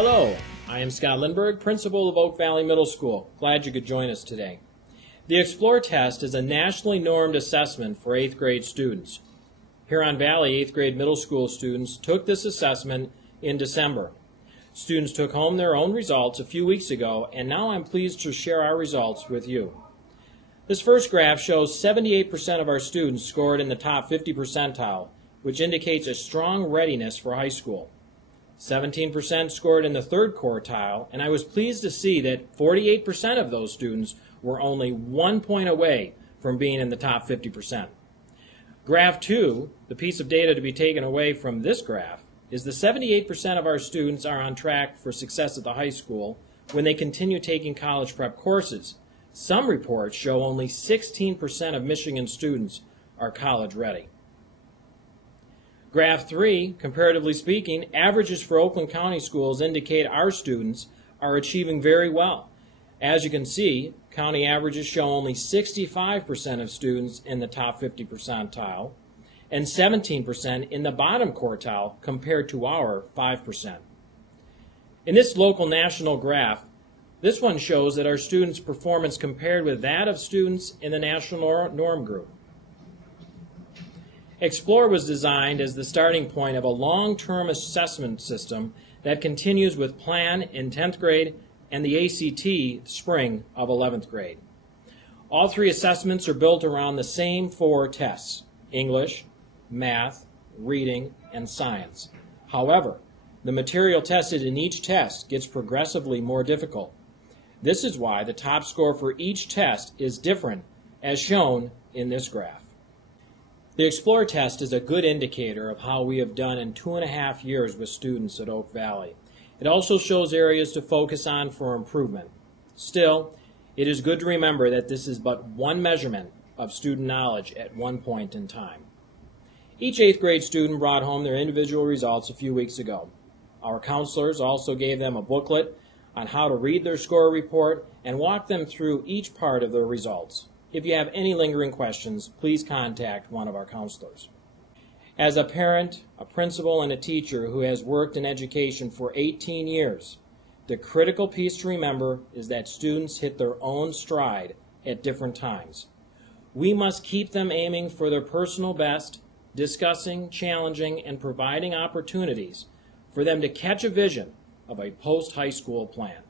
Hello, I am Scott Lindberg, principal of Oak Valley Middle School. Glad you could join us today. The Explore test is a nationally normed assessment for 8th grade students. Huron Valley 8th grade middle school students took this assessment in December. Students took home their own results a few weeks ago, and now I'm pleased to share our results with you. This first graph shows 78% of our students scored in the top 50 percentile, which indicates a strong readiness for high school. 17% scored in the third quartile, and I was pleased to see that 48% of those students were only 1 point away from being in the top 50%. Graph 2, the piece of data to be taken away from this graph, is the 78% of our students are on track for success at the high school when they continue taking college prep courses. Some reports show only 16% of Michigan students are college ready. Graph 3, comparatively speaking, averages for Oakland County schools indicate our students are achieving very well. As you can see, county averages show only 65% of students in the top 50 percentile and 17% in the bottom quartile compared to our 5%. In this local national graph, this one shows that our students' performance compared with that of students in the national norm group. Explore was designed as the starting point of a long-term assessment system that continues with PLAN in 10th grade and the ACT spring of 11th grade. All three assessments are built around the same 4 tests: English, math, reading, and science. However, the material tested in each test gets progressively more difficult. This is why the top score for each test is different, as shown in this graph. The Explore test is a good indicator of how we have done in 2.5 years with students at Oak Valley. It also shows areas to focus on for improvement. Still, it is good to remember that this is but one measurement of student knowledge at one point in time. Each 8th grade student brought home their individual results a few weeks ago. Our counselors also gave them a booklet on how to read their score report and walk them through each part of their results. If you have any lingering questions, please contact one of our counselors. As a parent, a principal, and a teacher who has worked in education for 18 years, the critical piece to remember is that students hit their own stride at different times. We must keep them aiming for their personal best, discussing, challenging, and providing opportunities for them to catch a vision of a post-high school plan.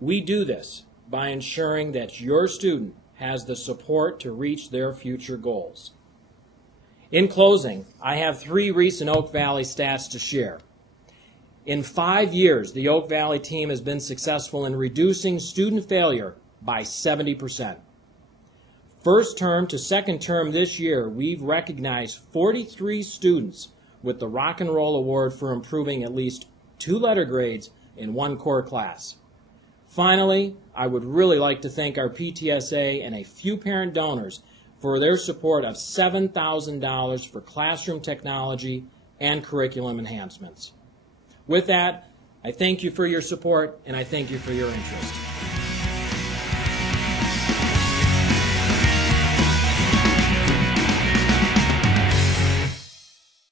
We do this by ensuring that your student has the support to reach their future goals. In closing, I have 3 recent Oak Valley stats to share. In 5 years, the Oak Valley team has been successful in reducing student failure by 70%. First term to second term this year, we've recognized 43 students with the Rock and Roll Award for improving at least 2 letter grades in 1 core class. Finally, I would really like to thank our PTSA and a few parent donors for their support of $7,000 for classroom technology and curriculum enhancements. With that, I thank you for your support and I thank you for your interest.